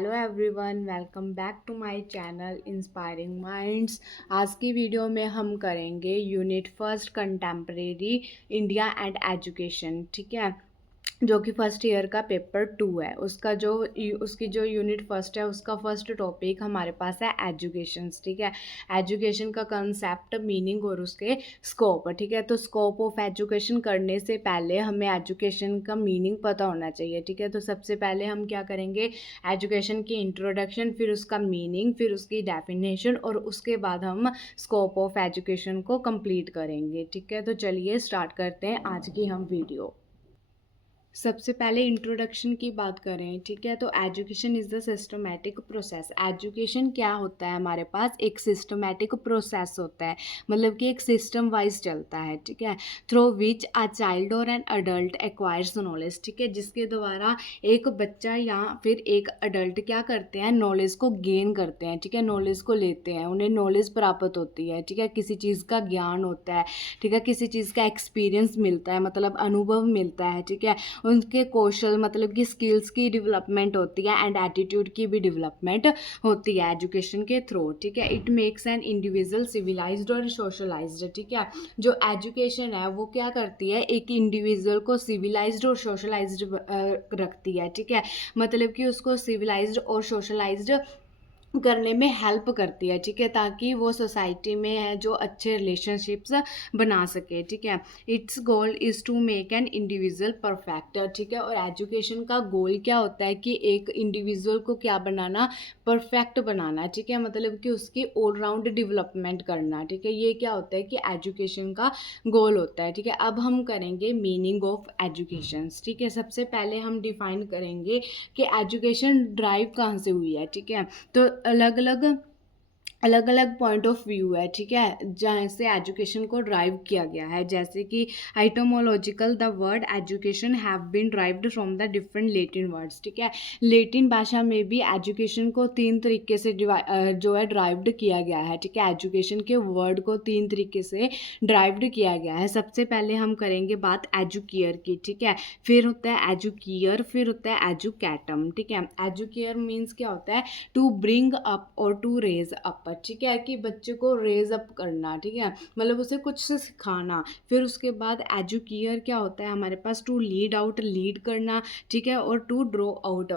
Hello everyone, welcome back to my channel inspiring minds. आज की video में हम करेंगे unit first contemporary India and education. ठीक है, जो कि फर्स्ट ईयर का पेपर 2 है। उसकी जो यूनिट फर्स्ट है उसका फर्स्ट टॉपिक हमारे पास है एजुकेशंस। ठीक है, एजुकेशन का कंसेप्ट, मीनिंग और उसके स्कोप। ठीक है, तो स्कोप ऑफ एजुकेशन करने से पहले हमें एजुकेशन का मीनिंग पता होना चाहिए। ठीक है, तो सबसे पहले हम क्या करेंगे, एजुकेशन की इंट्रोडक्शन, फिर उसका मीनिंग, फिर उसकी डेफिनेशन और उसके बाद हम स्कोप ऑफ एजुकेशन को कंप्लीट करेंगे। ठीक है, तो चलिए स्टार्ट करते हैं आज की हम वीडियो। सबसे पहले इंट्रोडक्शन की बात करें। ठीक है, तो education is the systematic process. Education क्या होता है, हमारे पास एक सिस्टमैटिक प्रोसेस होता है, मतलब कि एक सिस्टम वाइज चलता है। ठीक है, थ्रू विच अ चाइल्ड और एन अडल्ट एक्वायर्स नॉलेज। ठीक है, जिसके द्वारा एक बच्चा या फिर एक अडल्ट क्या करते हैं, नॉलेज को गेन करते हैं। ठीक है, नॉलेज को लेते हैं, उन्हें नॉलेज प्राप्त होती है। ठीक है, किसी चीज़ का ज्ञान होता है। ठीक है, किसी चीज़ का एक्सपीरियंस मिलता है, मतलब अनुभव मिलता है। ठीक है, उनके कौशल मतलब कि स्किल्स की डेवलपमेंट होती है एंड एटीट्यूड की भी डेवलपमेंट होती है एजुकेशन के थ्रू। ठीक है, it makes an individual civilised और सोशलाइज्ड। ठीक है, जो एजुकेशन है वो क्या करती है, एक इंडिविजुअल को सिविलाइज्ड और सोशलाइज्ड रखती है। ठीक है, मतलब कि उसको सिविलाइज्ड और सोशलाइज्ड करने में हेल्प करती है। ठीक है, ताकि वो सोसाइटी में है जो अच्छे रिलेशनशिप्स बना सके। ठीक है, its goal is to make an individual perfect. ठीक है, और एजुकेशन का गोल क्या होता है कि एक इंडिविजुअल को क्या बनाना, परफेक्ट बनाना। ठीक है, मतलब कि उसकी ऑलराउंड डेवलपमेंट करना। ठीक है, ये क्या होता है कि एजुकेशन का गोल होता है। ठीक है, अब हम करेंगे मीनिंग ऑफ एजुकेशन। ठीक है, सबसे पहले हम डिफाइन करेंगे कि एजुकेशन ड्राइव कहाँ से हुई है। ठीक है, तो अलग अलग पॉइंट ऑफ व्यू है। ठीक है, जहाँ से एजुकेशन को ड्राइव किया गया है, जैसे कि etymological, the word education have been derived from the different Latin words. ठीक है, लेटिन भाषा में भी एजुकेशन को 3 तरीके से जो है ड्राइव्ड किया गया है। ठीक है, एजुकेशन के वर्ड को 3 तरीके से ड्राइव्ड किया गया है। सबसे पहले हम करेंगे बात एजुकेयर की। ठीक है, फिर होता है एजुकियर, फिर होता है एजुकेटम। ठीक है, एजुकेयर मीन्स क्या होता है, टू ब्रिंग अप और टू रेज अप। ठीक है, कि बच्चे को रेज अप करना। ठीक है, मतलब उसे कुछ से सिखाना। फिर उसके बाद एजुकेयर क्या होता है हमारे पास, टू लीड आउट, लीड करना। ठीक है, और टू ड्रॉ आउट,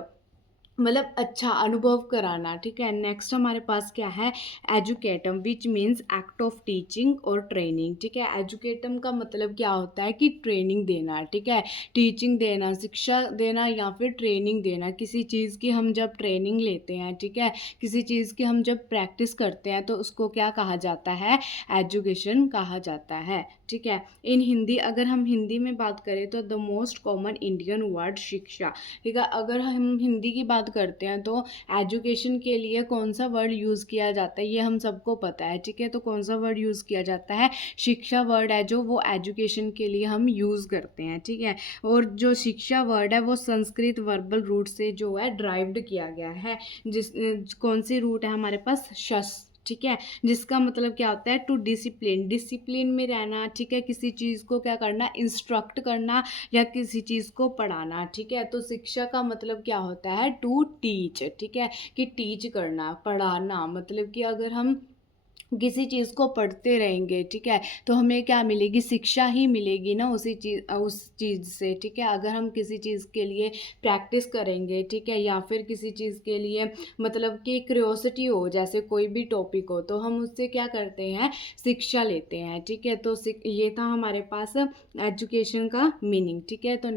मतलब अच्छा अनुभव कराना। ठीक है, नेक्स्ट हमारे पास क्या है, educatum, which means act of teaching और ट्रेनिंग। ठीक है, एजुकेटम का मतलब क्या होता है कि ट्रेनिंग देना। ठीक है, टीचिंग देना, शिक्षा देना या फिर ट्रेनिंग देना। किसी चीज़ की हम जब ट्रेनिंग लेते हैं, ठीक है, किसी चीज़ की हम जब प्रैक्टिस करते हैं तो उसको क्या कहा जाता है, एजुकेशन कहा जाता है। ठीक है, इन हिंदी, अगर हम हिंदी में बात करें तो the most common Indian word शिक्षा। ठीक है, अगर हम हिंदी की बात करते हैं तो एजुकेशन के लिए कौन सा वर्ड यूज़ किया जाता है, ये हम सबको पता है। ठीक है, तो कौन सा वर्ड यूज़ किया जाता है, शिक्षा वर्ड है जो वो एजुकेशन के लिए हम यूज़ करते हैं। ठीक है, और जो शिक्षा वर्ड है वो संस्कृत वर्बल रूट से जो है ड्राइव्ड किया गया है। कौन सी रूट है हमारे पास, शस। ठीक है, जिसका मतलब क्या होता है, टू डिसिप्लिन, डिसिप्लिन में रहना। ठीक है, किसी चीज़ को क्या करना, इंस्ट्रक्ट करना या किसी चीज़ को पढ़ाना। ठीक है, तो शिक्षा का मतलब क्या होता है, टू टीच। ठीक है, कि टीच करना, पढ़ाना, मतलब कि अगर हम किसी चीज़ को पढ़ते रहेंगे, ठीक है, तो हमें क्या मिलेगी, शिक्षा ही मिलेगी ना उस चीज़ से। ठीक है, अगर हम किसी चीज़ के लिए प्रैक्टिस करेंगे, ठीक है, या फिर किसी चीज़ के लिए मतलब कि क्यूरियोसिटी हो, जैसे कोई भी टॉपिक हो, तो हम उससे क्या करते हैं, शिक्षा लेते हैं। ठीक है, तो ये था हमारे पास एजुकेशन का मीनिंग। ठीक है, तो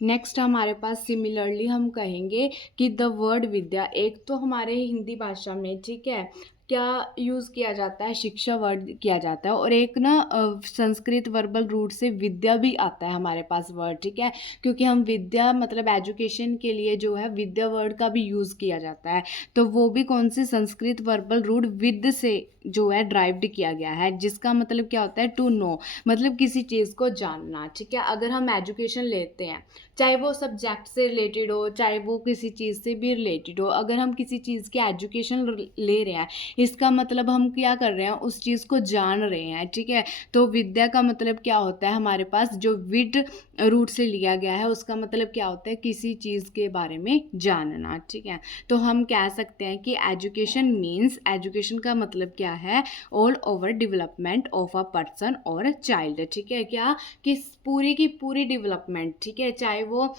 नेक्स्ट हमारे पास सिमिलरली हम कहेंगे कि द वर्ड विद्या, एक तो हमारे हिंदी भाषा में, ठीक है, क्या यूज़ किया जाता है, शिक्षा वर्ड किया जाता है, और एक ना संस्कृत वर्बल रूट से विद्या भी आता है हमारे पास वर्ड। ठीक है, क्योंकि हम विद्या मतलब एजुकेशन के लिए जो है विद्या वर्ड का भी यूज़ किया जाता है, तो वो भी कौन सी, संस्कृत वर्बल रूट विद से जो है ड्राइव्ड किया गया है, जिसका मतलब क्या होता है टू नो, मतलब किसी चीज़ को जानना, ठीक है। अगर हम एजुकेशन लेते हैं, चाहे वो सब्जेक्ट से रिलेटेड हो, चाहे वो किसी चीज़ से भी रिलेटेड हो, अगर हम किसी चीज़ की एजुकेशन ले रहे हैं, इसका मतलब हम क्या कर रहे हैं, उस चीज़ को जान रहे हैं, ठीक है। तो विद्या का मतलब क्या होता है, हमारे पास जो विद रूट से लिया गया है उसका मतलब क्या होता है, किसी चीज़ के बारे में जानना, ठीक है। तो हम कह सकते हैं कि एजुकेशन मीन्स, एजुकेशन का मतलब क्या है, all over development of a person और चाइल्ड, ठीक है। क्या, किस पूरी की पूरी डेवलपमेंट, ठीक है, चाहे वो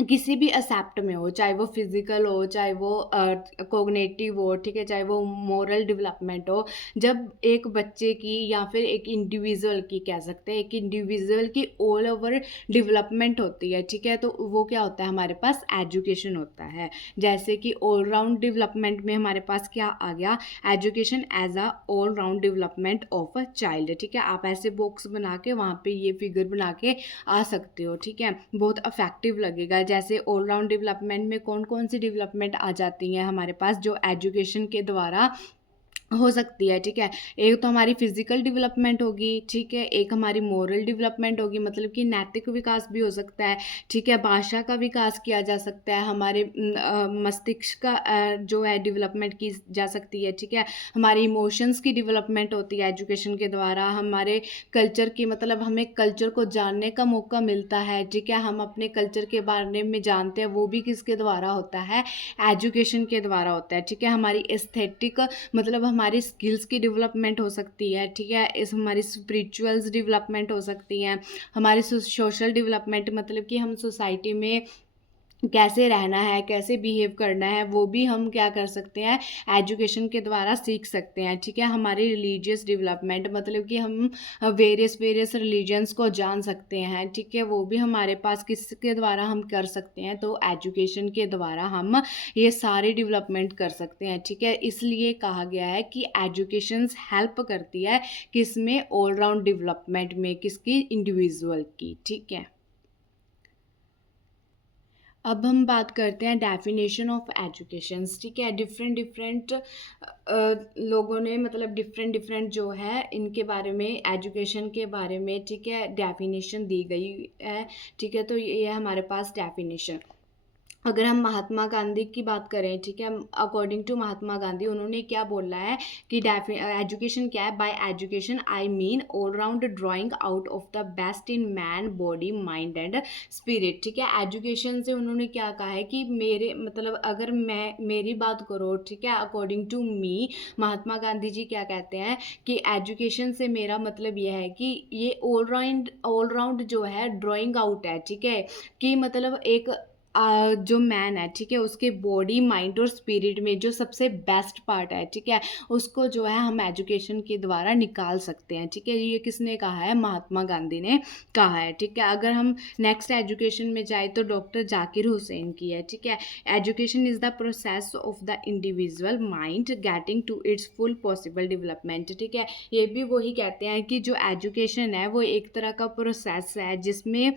किसी भी एस्पेक्ट में हो, चाहे वो फिजिकल हो, चाहे वो कोग्निटिव हो, ठीक है, चाहे वो मोरल डेवलपमेंट हो। जब एक बच्चे की या फिर एक इंडिविजुअल की, कह सकते हैं एक इंडिविजुअल की ऑल ओवर डेवलपमेंट होती है, ठीक है, तो वो क्या होता है, हमारे पास एजुकेशन होता है। जैसे कि ऑल राउंड डेवलपमेंट में हमारे पास क्या आ गया, education as a all round development of a child, ठीक है। आप ऐसे बॉक्स बना के वहाँ पे ये फिगर बना के आ सकते हो, ठीक है, बहुत अफेक्टिव लगेगा। जैसे ऑल राउंड डेवलपमेंट में कौन कौन सी डेवलपमेंट आ जाती हैं हमारे पास, जो एजुकेशन के द्वारा हो सकती है, ठीक है। एक तो हमारी फिजिकल डेवलपमेंट होगी, ठीक है, एक हमारी मोरल डेवलपमेंट होगी, मतलब कि नैतिक विकास भी हो सकता है, ठीक है, भाषा का विकास किया जा सकता है, हमारे मस्तिष्क का जो है डेवलपमेंट की जा सकती है, ठीक है। हमारी इमोशंस की डेवलपमेंट होती है एजुकेशन के द्वारा, हमारे कल्चर की, मतलब हमें कल्चर को जानने का मौका मिलता है, ठीक है, हम अपने कल्चर के बारे में जानते हैं, वो भी किसके द्वारा होता है, एजुकेशन के द्वारा होता है, ठीक है। हमारी एस्थेटिक, मतलब हमारी स्किल्स की डेवलपमेंट हो सकती है, ठीक है, इस हमारी स्पिरिचुअल्स डेवलपमेंट हो सकती हैं, हमारी सोशल डेवलपमेंट, मतलब कि हम सोसाइटी में कैसे रहना है, कैसे बिहेव करना है, वो भी हम क्या कर सकते हैं, एजुकेशन के द्वारा सीख सकते हैं, ठीक है। हमारी रिलीजियस डेवलपमेंट, मतलब कि हम वेरियस वेरियस रिलीजन्स को जान सकते हैं, ठीक है, वो भी हमारे पास किसके द्वारा हम कर सकते हैं, तो एजुकेशन के द्वारा हम ये सारी डेवलपमेंट कर सकते हैं, ठीक है। इसलिए कहा गया है कि एजुकेशन हेल्प करती है किसमें, ऑल राउंड डेवलपमेंट में, किसकी, इंडिविजुअल की, ठीक है। अब हम बात करते हैं डेफिनेशन ऑफ एजुकेशंस, ठीक है। डिफरेंट डिफरेंट लोगों ने, मतलब डिफरेंट डिफरेंट जो है इनके बारे में, एजुकेशन के बारे में, ठीक है, डेफिनेशन दी गई है, ठीक है। तो ये है हमारे पास डेफिनेशन। अगर हम महात्मा गांधी की बात करें, ठीक है, अकॉर्डिंग टू महात्मा गांधी, उन्होंने क्या बोला है कि एजुकेशन क्या है, bye education I mean all round drawing out of the best in man, body, mind and spirit, ठीक है। एजुकेशन से उन्होंने क्या कहा है कि मेरे, मतलब अगर मैं मेरी बात करो, ठीक है, according to me, Mahatma Gandhi ji क्या कहते हैं कि एजुकेशन से मेरा मतलब यह है कि ये ऑल राउंड जो है ड्राइंग आउट है, ठीक है, कि मतलब एक जो मैन है, ठीक है, उसके बॉडी, माइंड और स्पिरिट में जो सबसे बेस्ट पार्ट है, ठीक है, उसको जो है हम एजुकेशन के द्वारा निकाल सकते हैं, ठीक है। ये किसने कहा है, महात्मा गांधी ने कहा है, ठीक है। अगर हम नेक्स्ट एजुकेशन में जाए तो डॉक्टर जाकिर हुसैन की है, ठीक है। Education is the process of the individual mind getting to its full possible development, ठीक है। ये भी वही कहते हैं कि जो एजुकेशन है वो एक तरह का प्रोसेस है जिसमें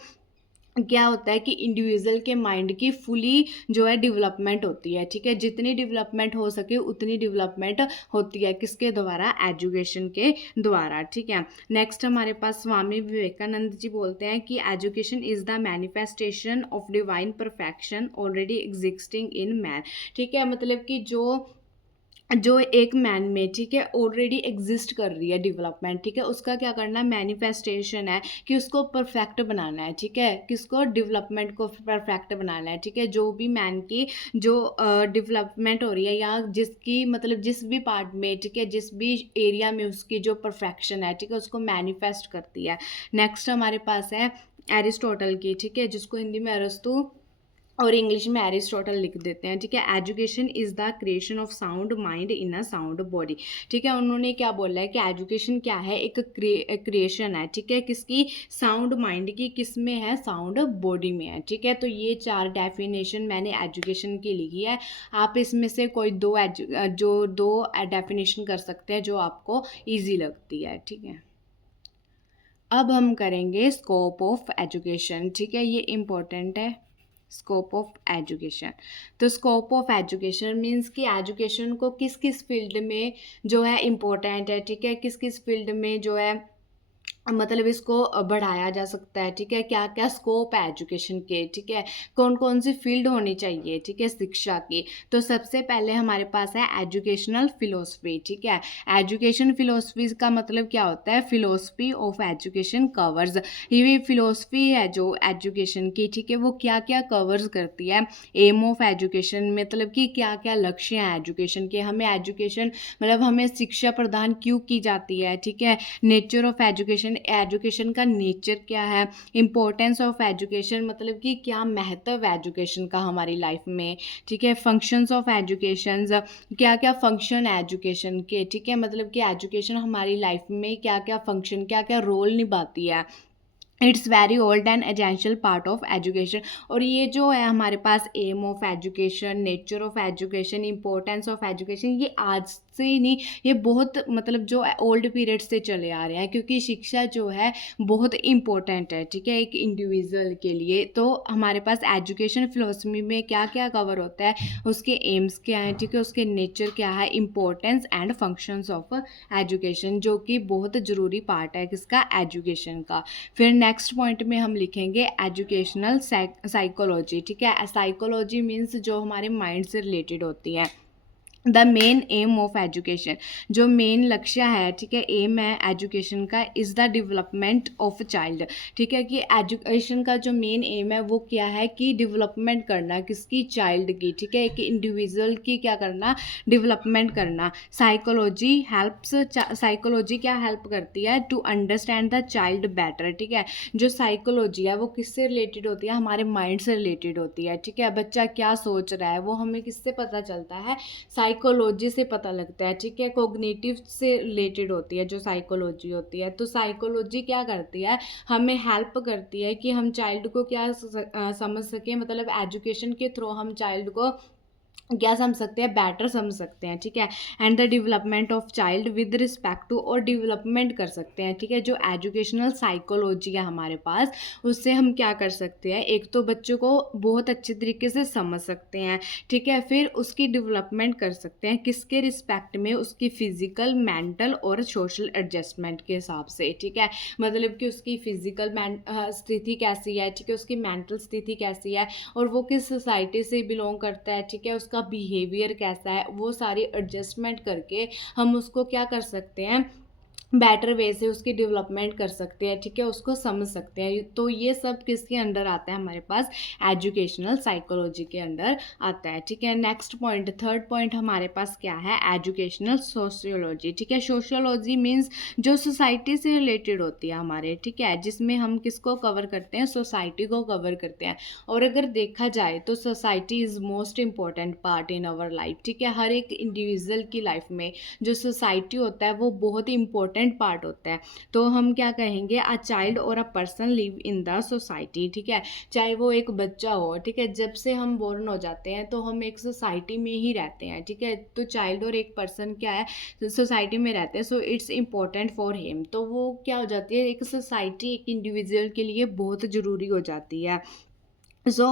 क्या होता है कि इंडिविजुअल के माइंड की फुली जो है डेवलपमेंट होती है, ठीक है, जितनी डेवलपमेंट हो सके उतनी डेवलपमेंट होती है, किसके द्वारा, एजुकेशन के द्वारा, ठीक है। नेक्स्ट हमारे पास स्वामी विवेकानंद जी बोलते हैं कि education is the manifestation of divine perfection already existing in man, ठीक है, मतलब कि जो एक मैन में, ठीक है, ऑलरेडी एग्जिस्ट कर रही है डेवलपमेंट, ठीक है, उसका क्या करना है, मैनिफेस्टेशन है कि उसको परफेक्ट बनाना है, ठीक है, किसको, डेवलपमेंट को परफेक्ट बनाना है, ठीक है। जो भी मैन की जो डेवलपमेंट हो रही है, या जिसकी, मतलब जिस भी पार्ट में, ठीक है, जिस भी एरिया में उसकी जो परफेक्शन है, ठीक है, उसको मैनिफेस्ट करती है। नेक्स्ट हमारे पास है एरिस्टोटल की, ठीक है, जिसको हिंदी में अरस्तु और इंग्लिश में एरिस्टोटल लिख देते हैं, ठीक है। Education is the creation of sound mind in a sound body, ठीक है। उन्होंने क्या बोला है कि एजुकेशन क्या है, एक क्रिएशन है, ठीक है, किसकी, साउंड माइंड की, किस में है, साउंड बॉडी में है, ठीक है। तो ये 4 डेफिनेशन मैंने एजुकेशन की लिखी है। आप इसमें से कोई दो डेफिनेशन कर सकते हैं जो आपको ईजी लगती है, ठीक है। अब हम करेंगे स्कोप ऑफ एजुकेशन, ठीक है, ये इम्पोर्टेंट है। Scope of education. तो स्कोप ऑफ एजुकेशन मीन्स कि एजुकेशन को किस किस फील्ड में जो है इम्पोर्टेंट है, ठीक है, किस किस फील्ड में जो है मतलब इसको बढ़ाया जा सकता है, ठीक है, क्या क्या स्कोप है एजुकेशन के, ठीक है, कौन कौन सी फील्ड होनी चाहिए, ठीक है, शिक्षा की। तो सबसे पहले हमारे पास है एजुकेशनल फिलोसफी, ठीक है। एजुकेशन फिलोसफी का मतलब क्या होता है, फिलोसफी ऑफ एजुकेशन कवर्स। ये फिलोसफी है जो एजुकेशन की, ठीक है, वो क्या क्या कवर्स करती है। एम ऑफ एजुकेशन मतलब कि क्या क्या लक्ष्य हैं एजुकेशन के, हमें एजुकेशन मतलब हमें शिक्षा प्रदान क्यों की जाती है, ठीक है। नेचर ऑफ एजुकेशन, एजुकेशन का नेचर क्या है। इम्पोर्टेंस ऑफ एजुकेशन मतलब कि क्या महत्व है एजुकेशन का हमारी लाइफ में, ठीक है। फंक्शंस ऑफ एजुकेशन, क्या क्या फंक्शन है एजुकेशन के, ठीक है, मतलब कि एजुकेशन हमारी लाइफ में क्या क्या फंक्शन, क्या क्या रोल निभाती है। It's very old and essential part of education. और ये जो है हमारे पास aim of education, nature of education, importance of education, ये आज से ही नहीं, ये बहुत मतलब जो ओल्ड पीरियड से चले आ रहे हैं, क्योंकि शिक्षा जो है बहुत इंपॉर्टेंट है, ठीक है, एक इंडिविजुअल के लिए। तो हमारे पास एजुकेशन फिलोसफी में क्या क्या कवर होता है, उसके एम्स क्या हैं, ठीक है, उसके नेचर क्या है, importance and functions of education, जो कि बहुत ज़रूरी पार्ट है किसका, एजुकेशन का। फिर नेक्स्ट पॉइंट में हम लिखेंगे एजुकेशनल साइकोलॉजी, ठीक है। साइकोलॉजी मीन्स जो हमारे माइंड से रिलेटेड होती है। The main M of education, जो मेन लक्ष्य है, ठीक है, एम है एजुकेशन का, is the development of child, ठीक है, कि एजुकेशन का जो मेन एम है वो क्या है कि डेवलपमेंट करना किसकी, चाइल्ड की, ठीक है, एक इंडिविजुअल की क्या करना, डेवलपमेंट करना। साइकोलॉजी हेल्प्स, साइकोलॉजी क्या हेल्प करती है, to understand the child better, ठीक है। जो साइकोलॉजी है वो किससे रिलेटेड होती है, हमारे माइंड से रिलेटेड होती है, ठीक है। बच्चा क्या सोच रहा है वो हमें किससे पता चलता है, साइकोलॉजी से पता लगता है, ठीक है। कोग्निटिव से रिलेटेड होती है जो साइकोलॉजी होती है। तो साइकोलॉजी क्या करती है, हमें हेल्प करती है कि हम चाइल्ड को क्या समझ सकें, मतलब एजुकेशन के थ्रू हम चाइल्ड को क्या समझ सकते हैं, बेटर समझ सकते हैं, ठीक है। And the development of child with respect to, और डेवलपमेंट कर सकते हैं, ठीक है। जो एजुकेशनल साइकोलॉजी है हमारे पास, उससे हम क्या कर सकते हैं, एक तो बच्चों को बहुत अच्छे तरीके से समझ सकते हैं, ठीक है, फिर उसकी डेवलपमेंट कर सकते हैं किसके रिस्पेक्ट में, उसकी फिजिकल, मेंटल और सोशल एडजस्टमेंट के हिसाब से, ठीक है। मतलब कि उसकी फिजिकल स्थिति कैसी है, ठीक है, उसकी मेंटल स्थिति कैसी है, और वो किस सोसाइटी से बिलोंग करता है, ठीक है, उसका बिहेवियर कैसा है, वो सारी एडजस्टमेंट करके हम उसको क्या कर सकते हैं, बेटर वे से उसकी डेवलपमेंट कर सकते हैं, ठीक है, उसको समझ सकते हैं। तो ये सब किसके अंडर आता है, हमारे पास एजुकेशनल साइकोलॉजी के अंडर आता है, ठीक है। नेक्स्ट पॉइंट, थर्ड पॉइंट हमारे पास क्या है, एजुकेशनल सोशियोलॉजी, ठीक है। सोशियोलॉजी मीन्स जो सोसाइटी से रिलेटेड होती है हमारे, ठीक है, जिसमें हम किसको कवर करते हैं, सोसाइटी को कवर करते हैं। और अगर देखा जाए तो society is most important part in our life, ठीक है। हर एक इंडिविजुअल की लाइफ में जो सोसाइटी होता है वो बहुत ही इंपॉर्टेंट पार्ट होता है। तो हम क्या कहेंगे, अ चाइल्ड और a person live in the society, ठीक है, चाहे वो एक बच्चा हो, ठीक है, जब से हम बोर्न हो जाते हैं तो हम एक सोसाइटी में ही रहते हैं, ठीक है। तो चाइल्ड और एक पर्सन क्या है, सोसाइटी में रहते हैं, so it's important for him. तो वो क्या हो जाती है, एक सोसाइटी एक इंडिविजुअल के लिए बहुत ज़रूरी हो जाती है। So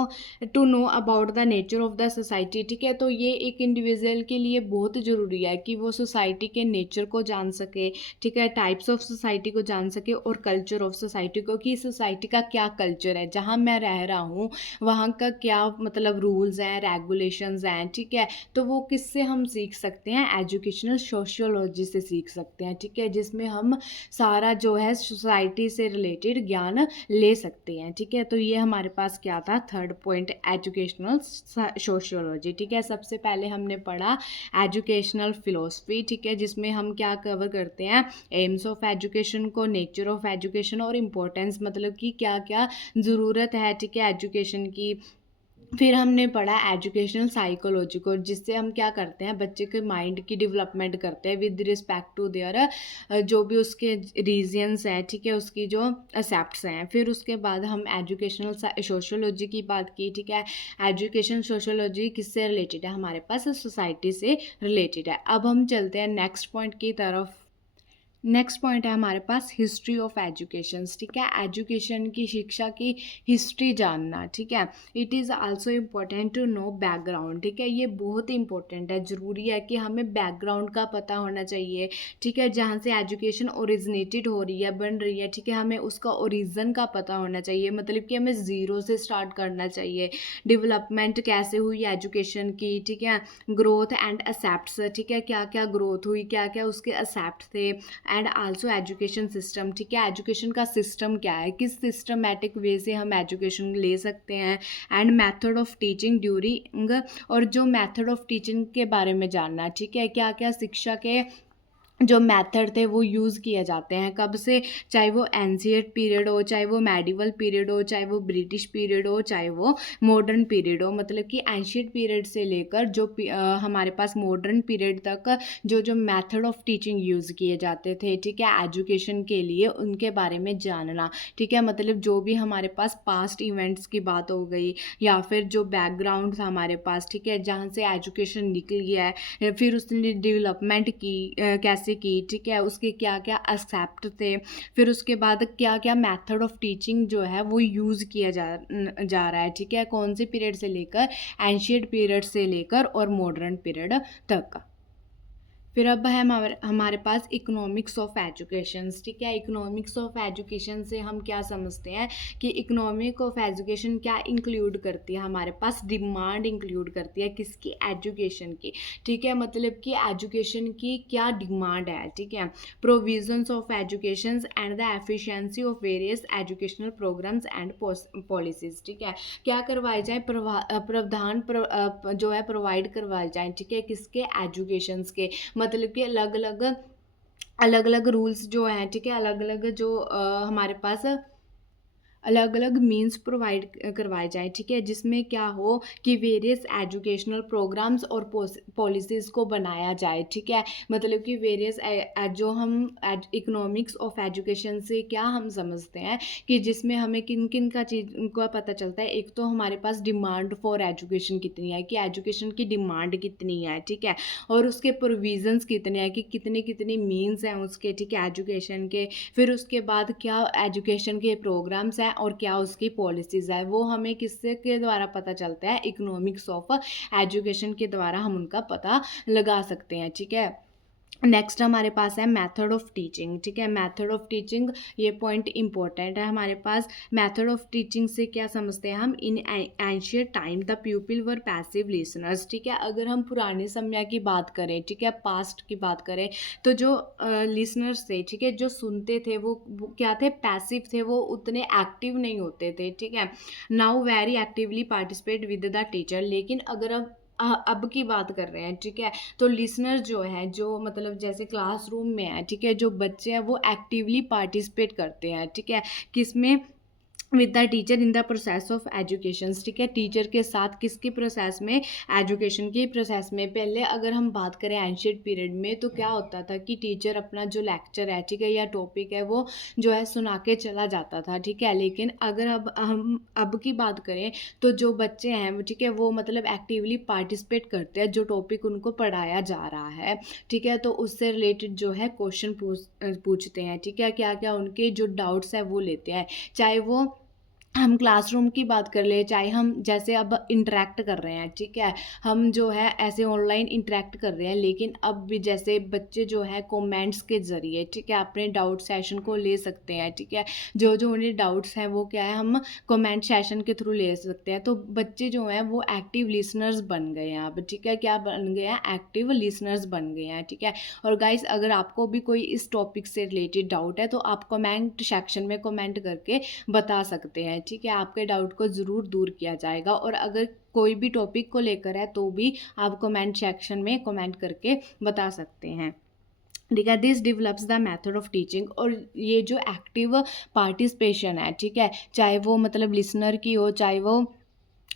to know about the nature of the society, ठीक है, तो ये एक इंडिविजुअल के लिए बहुत ज़रूरी है कि वो सोसाइटी के नेचर को जान सके, ठीक है, टाइप्स ऑफ सोसाइटी को जान सके, और कल्चर ऑफ सोसाइटी को, कि सोसाइटी का क्या कल्चर है, जहाँ मैं रह रहा हूँ वहाँ का क्या मतलब रूल्स हैं, रेगुलेशंस हैं, ठीक है। तो वो किससे हम सीख सकते हैं, एजुकेशनल सोशियोलॉजी से सीख सकते हैं, ठीक है, जिसमें हम सारा जो है सोसाइटी से रिलेटेड ज्ञान ले सकते हैं, ठीक है। तो ये हमारे पास क्या था, थर्ड पॉइंट, एजुकेशनल सोशियोलॉजी, ठीक है। सबसे पहले हमने पढ़ा एजुकेशनल फिलोसफी, ठीक है, जिसमें हम क्या कवर करते हैं, एम्स ऑफ एजुकेशन को, नेचर ऑफ एजुकेशन, और इम्पोर्टेंस मतलब कि क्या क्या ज़रूरत है, ठीक है, एजुकेशन की। फिर हमने पढ़ा एजुकेशनल साइकोलॉजी को, जिससे हम क्या करते हैं, बच्चे के माइंड की डेवलपमेंट करते हैं विद रिस्पेक्ट टू देयर जो भी उसके रीजन्स हैं, ठीक है, उसकी जो एक्सेप्ट्स हैं। फिर उसके बाद हम एजुकेशनल सोशियोलॉजी की बात की, ठीक है। एजुकेशन सोशियोलॉजी किससे रिलेटेड है, हमारे पास सोसाइटी से रिलेटेड है। अब हम चलते हैं नेक्स्ट पॉइंट की तरफ। नेक्स्ट पॉइंट है हमारे पास हिस्ट्री ऑफ एजुकेशन, ठीक है, एजुकेशन की, शिक्षा की हिस्ट्री जानना, ठीक है। It is also important to know background, ठीक है, ये बहुत इंपॉर्टेंट है, ज़रूरी है कि हमें बैकग्राउंड का पता होना चाहिए, ठीक है, जहाँ से एजुकेशन ओरिजिनेटेड हो रही है, बन रही है, ठीक है, हमें उसका ओरिजिन का पता होना चाहिए, मतलब कि हमें ज़ीरो से स्टार्ट करना चाहिए, डेवलपमेंट कैसे हुई एजुकेशन की, ठीक है, ग्रोथ एंड एक्सेप्ट्स, ठीक है, क्या क्या ग्रोथ हुई, क्या क्या उसके एक्सेप्ट थे, एंड आल्सो एजुकेशन सिस्टम, ठीक है, एजुकेशन का सिस्टम क्या है, किस सिस्टमेटिक वे से हम एजुकेशन ले सकते हैं, and method of teaching during, और जो मेथड ऑफ टीचिंग के बारे में जानना, ठीक है, क्या क्या शिक्षा के जो मेथड थे वो यूज़ किए जाते हैं, कब से, चाहे वो एंशिएंट पीरियड हो, चाहे वो मेडिवल पीरियड हो, चाहे वो ब्रिटिश पीरियड हो, चाहे वो मॉडर्न पीरियड हो, मतलब कि एंशिएंट पीरियड से लेकर जो हमारे पास मॉडर्न पीरियड तक जो जो मेथड ऑफ टीचिंग यूज़ किए जाते थे, ठीक है, एजुकेशन के लिए, उनके बारे में जानना, ठीक है, मतलब जो भी हमारे पास पास्ट इवेंट्स की बात हो गई, या फिर जो बैकग्राउंड था हमारे पास, ठीक है, जहाँ से एजुकेशन निकली है, फिर उसने डेवलपमेंट की कैसे की, ठीक है, उसके क्या क्या एक्सेप्ट थे, फिर उसके बाद क्या क्या मेथड ऑफ टीचिंग जो है वो यूज़ किया जा रहा है, ठीक है, कौन से पीरियड से लेकर, एंशिएंट पीरियड से लेकर और मॉडर्न पीरियड तक। फिर अब है हमारे पास इकोनॉमिक्स ऑफ एजुकेशन, ठीक है, इकोनॉमिक्स ऑफ एजुकेशन से हम क्या समझते हैं कि इकोनॉमिक ऑफ एजुकेशन क्या इंक्लूड करती है, हमारे पास डिमांड इंक्लूड करती है, किसकी, एजुकेशन की, ठीक है, मतलब कि एजुकेशन की क्या डिमांड है, ठीक है, provisions of education and the efficiency of various educational programmes and policies, ठीक है, क्या करवाए जाए, प्रावधान जो है प्रोवाइड करवाए जाए, ठीक है, किसके, एजुकेशंस के, मतलब कि अलग अलग रूल्स जो हैं, ठीक है, अलग अलग जो हमारे पास अलग अलग मीन्स प्रोवाइड करवाए जाएँ, ठीक है, जिसमें क्या हो कि वेरियस एजुकेशनल प्रोग्राम्स और पॉलिसीज़ को बनाया जाए, ठीक है, मतलब कि वेरियस जो हम इकोनॉमिक्स ऑफ एजुकेशन से क्या हम समझते हैं कि जिसमें हमें किन किन का चीज़ का पता चलता है, एक तो हमारे पास डिमांड फॉर एजुकेशन कितनी है, कि एजुकेशन की डिमांड कितनी है, ठीक है, और उसके प्रोविजंस कितने हैं, कि कितने कितने मीन्स हैं उसके, ठीक है, एजुकेशन के, फिर उसके बाद क्या एजुकेशन के प्रोग्राम्स हैं और क्या उसकी पॉलिसीज़ है, वो हमें किससे के द्वारा पता चलता है, इकोनॉमिक्स ऑफ एजुकेशन के द्वारा हम उनका पता लगा सकते हैं, ठीक है। नेक्स्ट हमारे पास है मेथड ऑफ टीचिंग, ठीक है, मेथड ऑफ टीचिंग, ये पॉइंट इंपॉर्टेंट है हमारे पास। मेथड ऑफ टीचिंग से क्या समझते हैं हम, इन ancient time the people were passive listeners, ठीक है, अगर हम पुराने समय की बात करें, ठीक है, पास्ट की बात करें, तो जो लिसनर्स थे, ठीक है, जो सुनते थे वो क्या थे, पैसिव थे, वो उतने एक्टिव नहीं होते थे, ठीक है, now very actively participate with the teacher, लेकिन अगर अब की बात कर रहे हैं, ठीक है, तो लिसनर जो है, जो मतलब जैसे क्लासरूम में है, ठीक है, जो बच्चे हैं वो एक्टिवली पार्टिसिपेट करते हैं, ठीक है, किसमें, with the teacher in the process of education, ठीक है, टीचर के साथ किसके प्रोसेस में, एजुकेशन के प्रोसेस में। पहले अगर हम बात करें एंशिएंट पीरियड में, तो क्या होता था कि टीचर अपना जो लेक्चर है, ठीक है, या टॉपिक है, वो जो है सुना के चला जाता था, ठीक है, लेकिन अगर अब हम अब की बात करें, तो जो बच्चे हैं, ठीक है, वो मतलब एक्टिवली पार्टिसिपेट करते हैं, जो टॉपिक उनको पढ़ाया जा रहा है, ठीक है, तो उससे रिलेटेड जो है क्वेश्चन पूछते हैं, ठीक है, क्या क्या उनके जो डाउट्स है वो लेते हैं, चाहे वो हम क्लासरूम की बात कर ले, चाहे हम जैसे अब इंटरेक्ट कर रहे हैं, ठीक है, हम जो है ऐसे ऑनलाइन इंटरेक्ट कर रहे हैं, लेकिन अब भी जैसे बच्चे जो है कमेंट्स के ज़रिए, ठीक है, अपने डाउट सेशन को ले सकते हैं, ठीक है, जो जो उन्हें डाउट्स हैं वो क्या है, हम कमेंट सेशन के थ्रू ले सकते हैं, तो बच्चे जो हैं वो एक्टिव लिसनर्स बन गए हैं अब, ठीक है, क्या बन गए हैं, एक्टिव लिसनर्स बन गए हैं, ठीक है। और गाइस, अगर आपको भी कोई इस टॉपिक से रिलेटेड डाउट है, तो आप कमेंट सेक्शन में कमेंट करके बता सकते हैं, ठीक है, आपके डाउट को ज़रूर दूर किया जाएगा, और अगर कोई भी टॉपिक को लेकर है तो भी आप कमेंट सेक्शन में कमेंट करके बता सकते हैं, ठीक है। This develops the method of teaching, और ये जो एक्टिव पार्टिसिपेशन है, ठीक है, चाहे वो मतलब लिसनर की हो, चाहे वो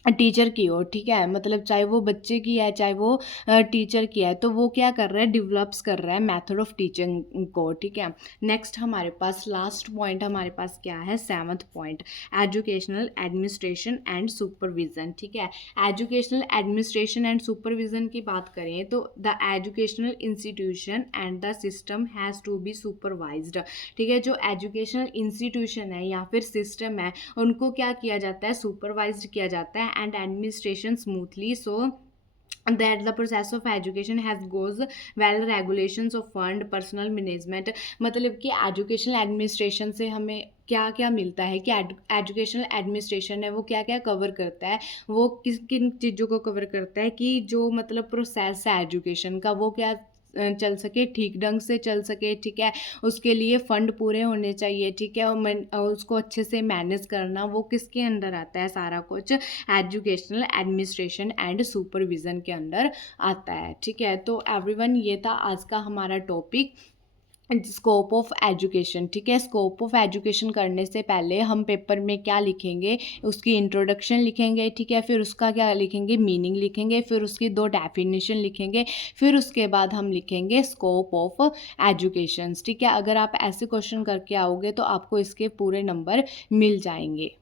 टीचर की हो, ठीक है, मतलब चाहे वो बच्चे की है चाहे वो टीचर की है, तो वो क्या कर रहा है, डेवलप्स कर रहा है मेथड ऑफ टीचिंग को, ठीक है। नेक्स्ट हमारे पास लास्ट पॉइंट हमारे पास क्या है, seventh point, educational administration and supervision, ठीक है। एजुकेशनल एडमिनिस्ट्रेशन एंड सुपरविजन की बात करें तो the educational institution and the system has to be supervised, ठीक है। जो एजुकेशनल इंस्टीट्यूशन है या फिर सिस्टम है, उनको क्या किया जाता है, सुपरवाइज किया जाता है and administration smoothly, so that the process of education has goes well, regulations of fund, personal management, मतलब कि एजुकेशनल एडमिनिस्ट्रेशन से हमें क्या क्या मिलता है कि एजुकेशनल एडमिनिस्ट्रेशन है वो क्या क्या कवर करता है, वो किस किन चीज़ों को कवर करता है कि जो मतलब प्रोसेस है एजुकेशन का वो क्या चल सके, ठीक ढंग से चल सके, ठीक है। उसके लिए फ़ंड पूरे होने चाहिए, ठीक है, और उसको अच्छे से मैनेज करना, वो किसके अंडर आता है, सारा कुछ एजुकेशनल एडमिनिस्ट्रेशन एंड सुपरविज़न के अंडर आता है, ठीक है। तो एवरीवन, ये था आज का हमारा टॉपिक, स्कोप ऑफ एजुकेशन, ठीक है। स्कोप ऑफ एजुकेशन करने से पहले हम पेपर में क्या लिखेंगे, उसकी इंट्रोडक्शन लिखेंगे, ठीक है, फिर उसका क्या लिखेंगे, मीनिंग लिखेंगे, फिर उसकी 2 डेफिनेशन लिखेंगे, फिर उसके बाद हम लिखेंगे स्कोप ऑफ एजुकेशन, ठीक है। अगर आप ऐसे क्वेश्चन करके आओगे तो आपको इसके पूरे नंबर मिल जाएंगे।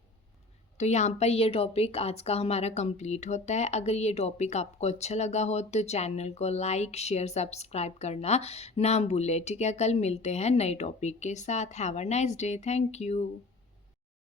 तो यहाँ पर ये टॉपिक आज का हमारा कंप्लीट होता है। अगर ये टॉपिक आपको अच्छा लगा हो तो चैनल को लाइक शेयर सब्सक्राइब करना ना भूलें, ठीक है। कल मिलते हैं नए टॉपिक के साथ। Have a nice day, thank you.